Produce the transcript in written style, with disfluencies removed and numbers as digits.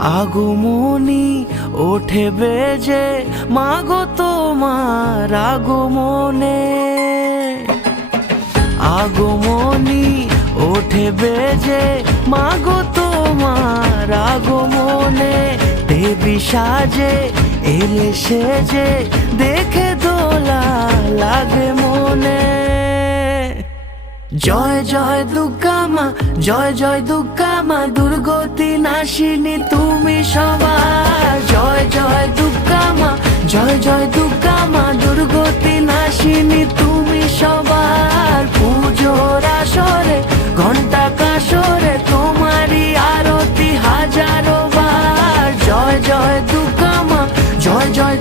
আগমনী ওঠে বেজে মাগো তোমার আগমনে, আগমনী ওঠে বেজে মাগো তোমার আগমনে। দেবী সাজে এলে সেজে দেখে দোলা লাগে মনে। জয় জয় দুর্গা মা, জয় জয় দুর্গা মা, দুর্গতি নাশিনী তুমি সবার। জয় জয় দুর্গা মা, জয় জয় দুর্গা মা, দুর্গতি নাশিনী তুমি সবার। পুজোর আসরে ঘন্টা কাসরে তোমারই আরতি হাজারো বার। জয় জয় দুর্গা মা, জয় জয়